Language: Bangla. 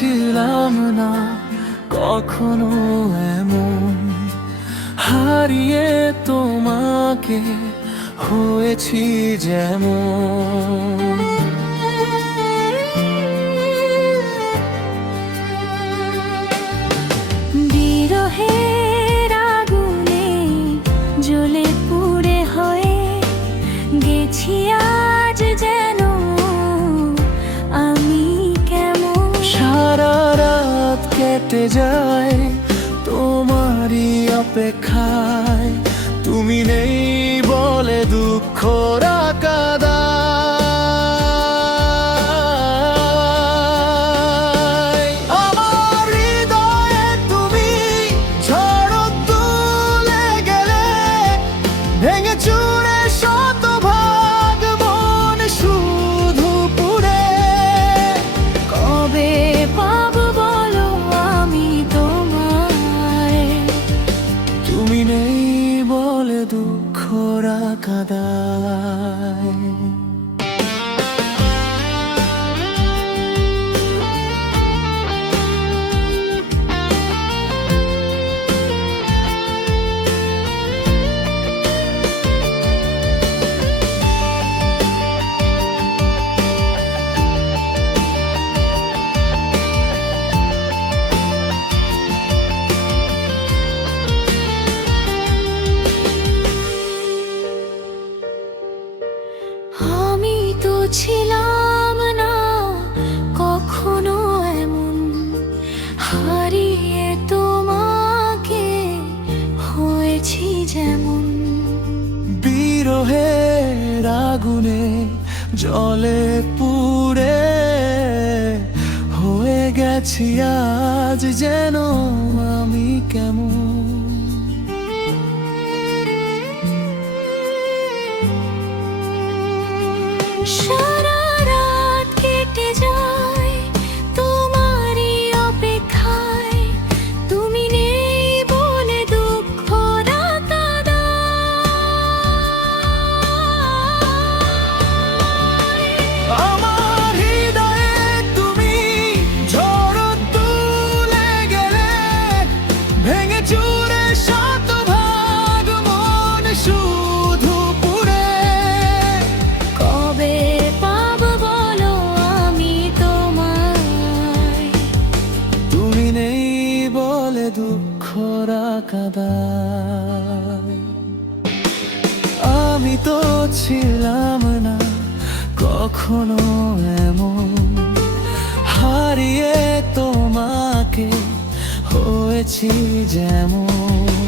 ছিলাম না কখনো এমন, হারিয়ে তোমাকে হয়েছি যেমন। বিরহের আগুনে জ্বলে পুড়ে হয়ে গেছি আজ যেন আমি কেমন। সারা রাত কেটে যায় তোমারই অপেক্ষায়, তুমি নেই বলে দুঃখ কাদায়। আমার হৃদয়ে তুমি ঝড় তুলে গেলে, ভেঙে চুরে শতভাগ মন শুধু পুড়ে। কবে পাবো বলো আমি তোমায়, তুমি নেই বলে দুঃখ কাদায়। আমি তো ছিলাম না কখনো এমন, হারিয়ে তোমাকে হয়েছি যেমন। বিরহের আগুনে জলে পুড়ে হয়ে গেছি আজ যেন আমি কেমন। সারা রাত কেটে যায় তোমারই অপেক্ষায়, তুমি নেই বলে দুঃখ কাদায়। আমার হৃদয়ে তুমি ঝড় তুলে গেলে, ভেঙে চুরে শতভাগ মন শুধু পুড়ে। কবে পাবো বলো আমি তোমায়, তুমি নেই বলে দুঃখ কাদায়। আমি তো ছিলাম না কখনো এমন, হারিয়ে তোমাকে হয়েছি যেমন।